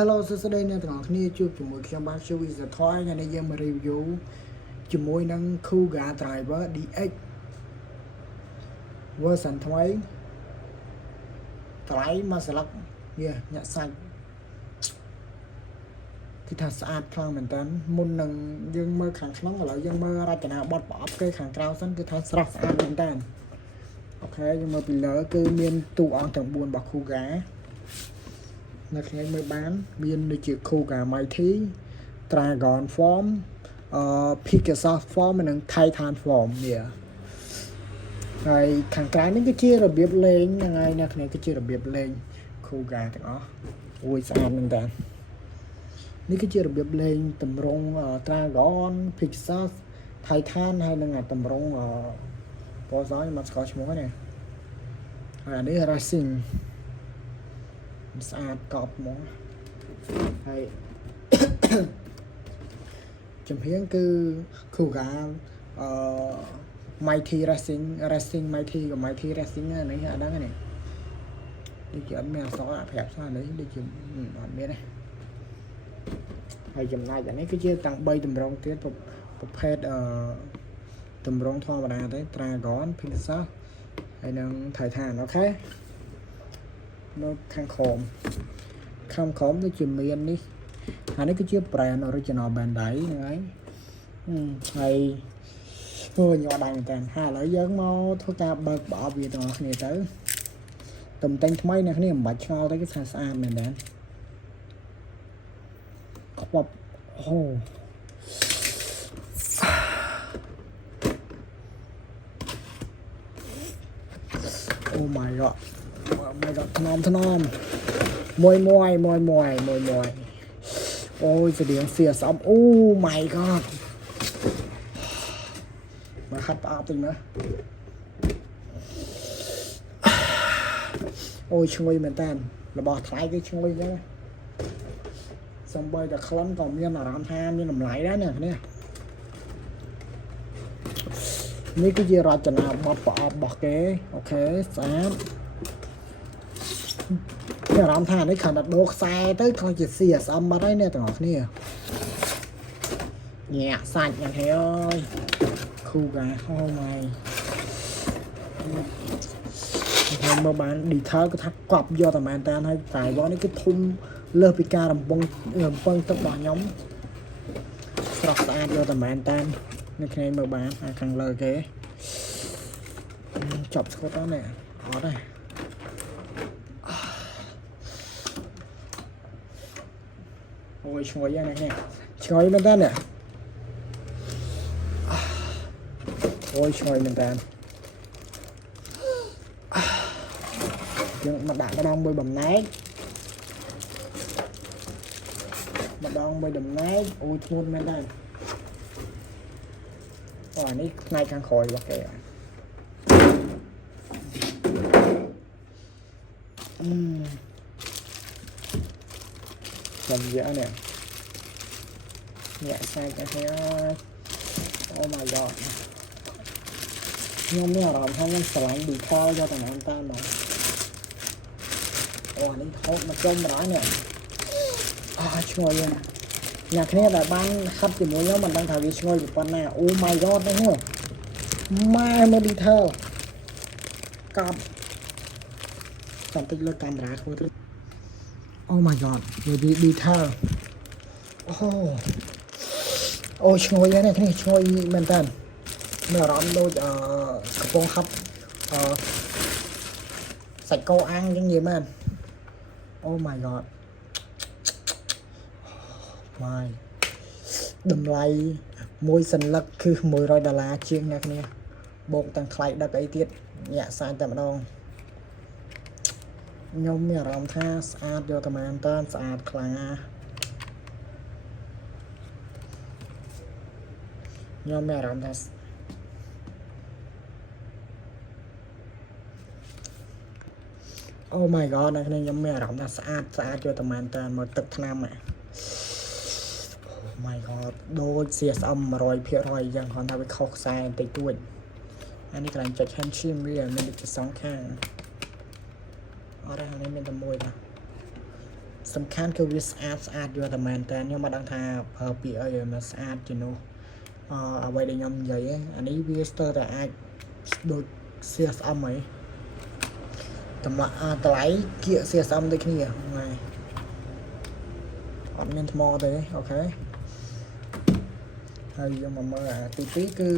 Hello សួស្តីអ្នកទាំងអស់គ្នាជួបជាមួយខ្ញុំបាទជួបវិស័យថយថ្ងៃនេះយើងមក review ជាមួយនឹង Kuga Driver DX version ថ្មីតម្លៃមួយស្លឹកវាញាក់សាច់គឺថាស្អាតខ្លាំងមែនតើមុននឹងយើងមើលខាងក្នុងឥឡូវយើងមើលរចនាបថប្រអប់គេខាងក្រៅសិនគឺថាស្រស់ស្អាតមែនតើអូខេយើងមើលពីលើគឺមានតួអង្គទាំង4របស់ Kuga នៅគ្នាមើលបានមានដូចជា Kuga Mighty Dragon Form Pegasus Form និង Titan Form នេះហើយខាងក្រៅនេះគឺជារបៀបលេងហ្នឹងហើយអ្នកគ្នាគឺជារបៀបលេង Kuga ទាំងអស់អូយស្អាតមែនតើនេះគឺជារបៀបលេងតម្រង់ Dragon Pegasus Titan ហើយនឹងតម្រង់ពណ៌សខ្ញុំមកស្គាល់ឈ្មោះហ្នឹងហើយអានេះ Racingស្អាតកប់ហ្មងហើយចំហៀងគឺ Kuga Mighty Racing Mighty ក៏ Mighty Racing នេះអត់ដឹងទេនេះដូចជាអត់មានអក្សរប្រាប់ស្អាតនេះដូចជាអត់មានទេហើយចំណែកអានេះគឺជាតាំង3តម្រងទៀតប្រភេទតម្រងធម្មតាទេ Dragon Pegasus ហើយនឹង Titan អូខេនៅខាងក្រោមដូចជាមាននេះអានេះគឺជា brand original Bandai ហ្នឹងហើយហើយអូញ៉ាំដែរមែនតើហើយឥឡូវយើងមកធ្វើការបើកប្រអប់វាទាំងអស់គ្នាទៅទំតែងថ្មីអ្នកគ្នាមិនបាច់ឆ្ងល់ទេគឺថាស្អាតមែនតើខ្វប់អូ my god ថ្នមមួយអូយស្តៀងសៀស្អប់អូ my god មកហាត់ប្រអប់តិចមើលអូយឈ្ងុយមែនតើរបស់ថ្លៃគេឈ្ងុយចឹងសំបីតែក្លិនក៏មានអារម្មណ៍ថាមានតម្លៃដែរនេះនេះគឺជារចនាបថប្រអប់របស់គេអូខេស្អាតមានអារម្មណ៍ថានេះគ្រាន់តែដូរខ្សែទៅក៏ជា CSM បាត់ហើយអ្នកទាំងអស់គ្នាញាក់សាច់យ៉ាងហេអើយ Kuga អូម៉ៃហើយមើលបាន detail គឺថាកប់យកតែមែនតើហើយតែវនេះគឺធំលើសពីការរំពឹងទឹករបស់ខ្ញុំស្រស់ស្អាតយកតែមែនតើនេះគ្នាមើលបានខាងលើគេចប់ស្គត់ហ្នឹងអត់ទេអូយឈ្ងុយហ្នឹងនេះឈ្ងុយមែនតើនេះអូយឈ្ងុយមែនតើយើងមកដាក់ម្ដងមួយបំណែកអូយធ្ងន់មែនតើអូអានេះផ្នែកខាងក្រោយរបស់គេចាំយកនេះញាក់សាច់ទៅហើយអូ my god ខ្ញុំមានអារម្មណ៍ថាខ្ញុំស្រឡាញ់ detail យកតែតាមមកអូអានេះហូបមកចុំម្ដងនេះឈ្ងុយអ្នកគ្នាដែលបានហាត់ជាមួយខ្ញុំមិនដឹងថាវាឈ្ងុយប៉ុណ្ណាអូ my god នេះម៉ែមើល detail កប់ចាំតិចលើកាមេរ៉ាធ្វើទៅអូ my god វា detail អូឈ្ងុយហ្នឹងគ្នាឈ្ងុយមែនតើមានអារម្មណ៍ដូចកំពុងហាត់សាច់គោអាំងអញ្ចឹងនិយាយមែនអូ my god ម៉ៃតម្លៃមួយសន្លឹកគឺ$100ជាងអ្នកគ្នាបូកទាំងថ្លៃដឹកអីទៀតញាក់សាច់តែម្ដងខ្ញុំមានអារម្មណ៍ថាស្អាតយកតែមែនតើស្អាតខ្លាំងខ្ញុំមានអារម្មណ៍ថាអូ my god អ្នកគ្នាខ្ញុំមានអារម្មណ៍ថាស្អាតយកតែមែនតើមកទឹកថ្នាំmy god ដូច CSM 100% អញ្ចឹងគ្រាន់តែវាខុសខ្សែបន្តិចតួចអានេះកន្លែងចុច hand shim វាមានដូចជាសងខាងអត់ទេអានេះមានតែមួយបាទ សំខាន់គឺវាស្អាតយកតែមែនតើខ្ញុំមិនដឹងថាប្រើពាក្យអីមកស្អាតជានោះអ្វីដែលខ្ញុំនិយាយអានេះវាស្ទើរតែអាចដូច CSM ហីតម្លៃគៀក CSM ដូចគ្នាហ្នឹងអត់មានថ្មទេអូខេហើយយើងមកមើលអាទី2គឺ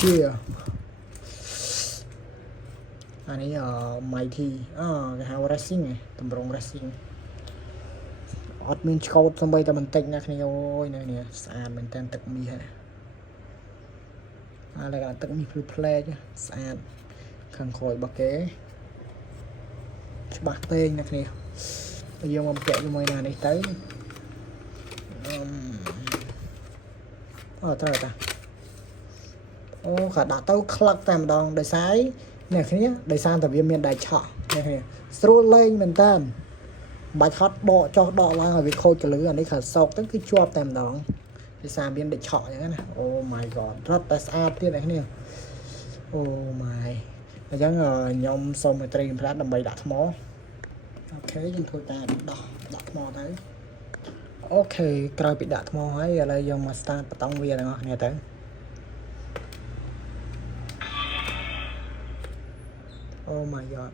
ជាអានេះMighty គេហៅ racing តម្រង racing អត់មានឆ្កោតសំបីតែបន្តិចណាគ្នាអូយនៅនេះស្អាតមែនតើទឹកមាសអាឡែកទឹកមាសភ្លឺផ្លែកស្អាតខាងក្រោយរបស់គេច្បាស់ពេកណាគ្នាយើងមកពាក់ជាមួយណានេះទៅត្រូវតាអូក៏ដាក់ទៅក្លឹកតែម្ដងដោយសារអ្នកគ្នាដោយសារតែវាមានដៃឆក់អ្នកគ្នាស្រួលលេងមែនតើបាច់ហត់ដកចុះដកឡើងឲ្យវាខូចកលឺអានេះខើសោកទៅគឺជាប់តែម្ដងដោយសារមានដៃឆក់អញ្ចឹងណាអូ my god រត់តែស្អាតទៀតអ្នកគ្នាអូ my អញ្ចឹងខ្ញុំសូមឲ្យត្រីប្រាត់ដើម្បីដាក់ថ្មអូខេយើងធ្វើការដាក់ថ្មទៅអូខេក្រោយពីដាក់ថ្មហើយឥឡូវយើងមក start បតង់វាទាំងអស់គ្នាទៅអូ my god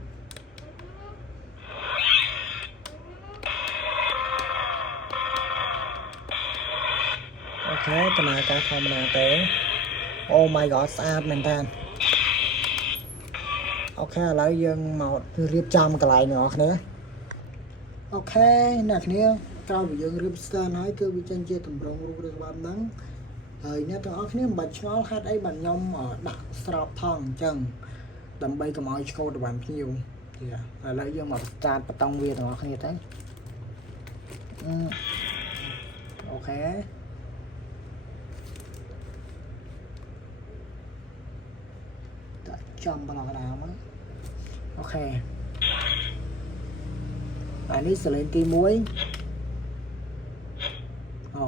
អូខេដំណើរការធម្មតាទេអូ my god ស្អាតមែនតើអូខេឥឡូវយើងមករៀបចំកន្លែងទាំងអស់គ្នាអូខេអ្នកគ្នាក្រោយពីយើងរៀប stand ហើយគឺវាចេញជាតម្រងរូបរាងបែបហ្នឹងហើយអ្នកទាំងអស់គ្នាមិនបាច់ឆ្ងល់ហេតុអីបានខ្ញុំដាក់ស្របថងអញ្ចឹងដើម្បីកុំឲ្យឆ្កូតទៅបានភ្ញៀវឥឡូវយើងមកស្តាតបតង់វាទាំងអស់គ្នាទៅអូខេចំបឡកដាមកអូខេអានេះសលេងទី1អូ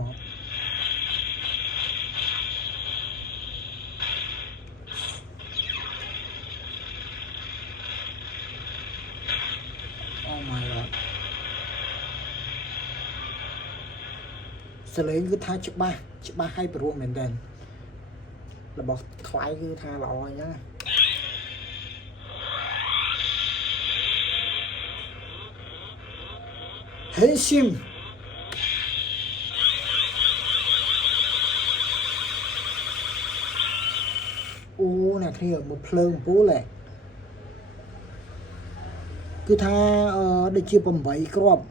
my god សលេងគឺថាច្បាស់ឲ្យព្រោះមែនតើរបស់ថ្លៃគឺថាល្អអញ្ចឹងហេស៊ីមអូអ្នកគ្នាមកភ្លើងពូលគឺថាដូចជា8គ្រាប់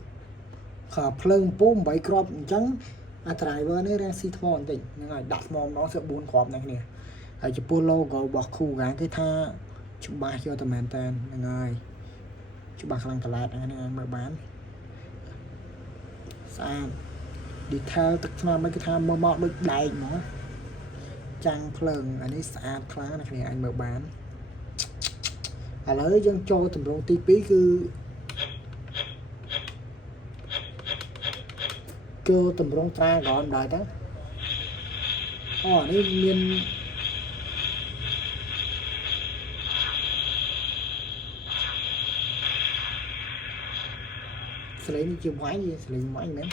ភ្លើងពូ8គ្រាប់អញ្ចឹងអា driver នេះរាំងស៊ីថ្មបន្តិចហ្នឹងហើយដាក់ថ្មម្ដងស្រាប់4គ្រាប់អ្នកគ្នាហើយចំពោះ logo របស់គូកាគឺថាច្បាស់យកតែមែនតើហ្នឹងហើយច្បាស់ខ្លាំងកឡែតហ្នឹងមើលបានស្អាត detail ទឹកថ្នាំគឺថាមើលមកដូចដែកហ្មងចាំងភ្លើងអានេះស្អាតខ្លាំងណាស់គ្នាអាចមើលបានឥឡូវយើងចូលតម្រងទី2គឺតម្រងត្រាក្រនដែរទៅអូនេះមានស្លេងជាវាយស្លេងវាយមែន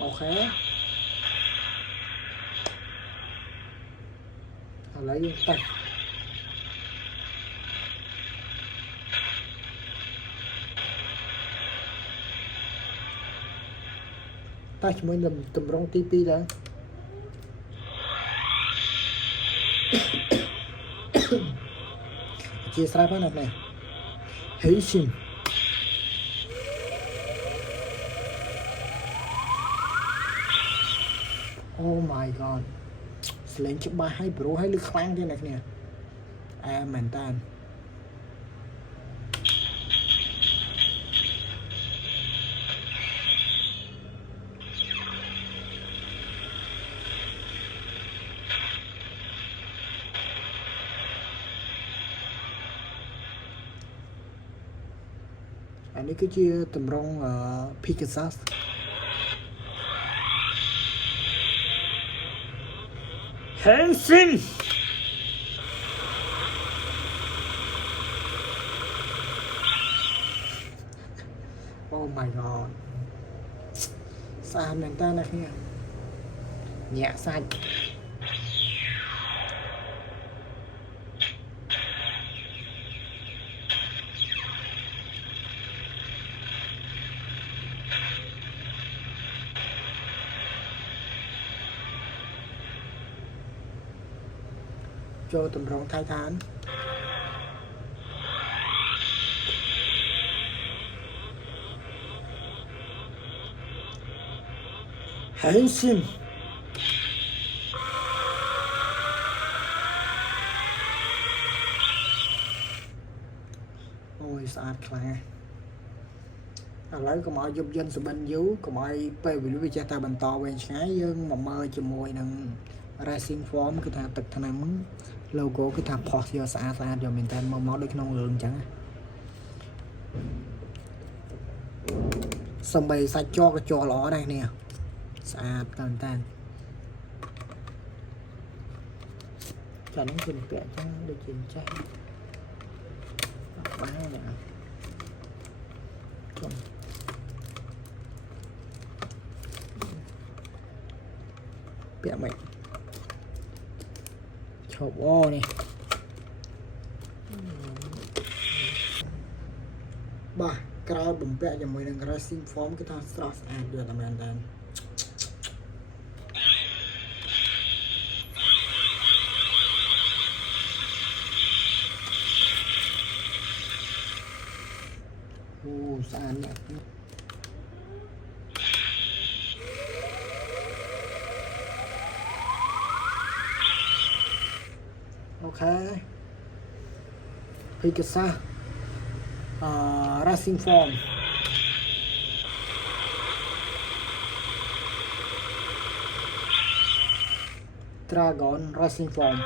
អូខេឥឡូវយើងតេស្តជាមួយនឹងតម្រងទី2ដែរជាស្រ័យផងណាស់ហេស៊ីមអូ my god ស្លេងច្បាស់ហើយប្រូហើយលឺខ្លាំងទៀតអ្នកគ្នាមែនតើអានេះគឺជាតម្រង Pegasus Henshin Oh my god ស្អាតមែនតើអ្នកគ្នាញាក់សាច់ចូលតម្រងថៃឋានHenshin Ôi ស្អាតខ្លាំងឥឡូវកុំឲ្យយប់យន្តសបិនយូរកុំឲ្យពេលវេលាវាចេះតែបន្តវែងឆ្ងាយយើងមកមើលជាមួយនឹង Racing Form គឺថាទឹកថ្នាំ logo គឺថាផុសយកស្អាតយកមែនតើមកដូចក្នុងរឿងអញ្ចឹងសំបីសាច់ជ័រក៏ជ័រល្អដែរនេះស្អាតមែនតើចានឹងគឺពាក់អញ្ចឹងដូចជាចេះបានណាចំពាក់មិនឈប់អូនេះបាទក្រោយបំពាក់ជាមួយនឹង Racing Form គឺថាស្រស់ស្អាតយកតែមែនតើអូស្អាតណាស់អូខេពីកសាRacing Form Dragon Racing Form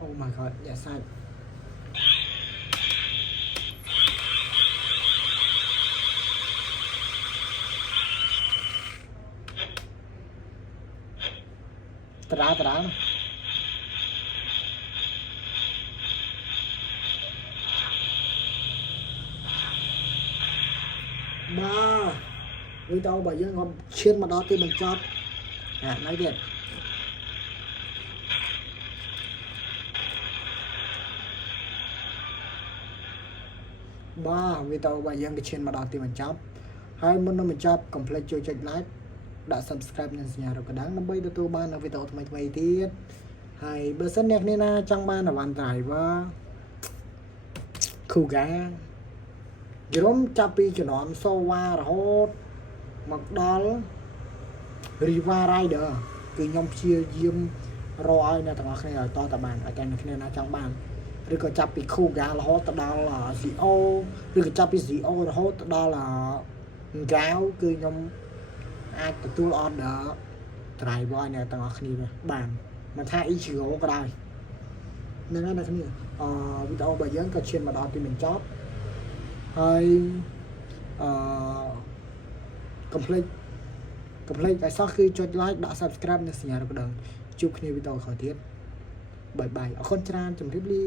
Oh my god យ៉ាសាច់តារាបាទវីដេអូរបស់យើងក៏ឈានមកដល់ទីបញ្ចប់ហើយទៀតបាទវីដេអូរបស់យើងក៏ឈានមកដល់ទីបញ្ចប់ហើយមុននឹងបញ្ចប់កុំភ្លេចជួយចុច like ដាក់ subscribe និងសញ្ញារូបកណ្ដឹងដើម្បីទទួលបាននូវវីដេអូថ្មីៗទៀតហើយបើសិនអ្នកនាងណាចង់បានអវ៉ាន់ driver Kuga យរំចាប់ពីជំនាន់ Sowa រហូតមកដល់ Riva Rider គឺខ្ញុំព្យាយាមរកឲ្យអ្នកទាំងអស់គ្នាឲ្យតតែបានឲ្យតែអ្នកគ្នាណាចង់បានឬក៏ចាប់ពី Kuga រហូតទៅដល់ CO ឬក៏ចាប់ពី CO រហូតទៅដល់ Gao គឺខ្ញុំអាចទទួល order driver អ្នកទាំងអស់គ្នាបានមិនថា Ichigo ក៏ដោយហ្នឹងហើយអ្នកគ្នាវីដេអូរបស់យើងក៏ឈានមកដល់ទីបញ្ចប់ហើយកុំភ្លេចឲ្យសោះគឺចុច like ដាក់ subscribe និងសញ្ញារូបកណ្ដឹងជួបគ្នាវីដេអូក្រោយទៀតបាយបាយអរគុណច្រើនជម្រាបលា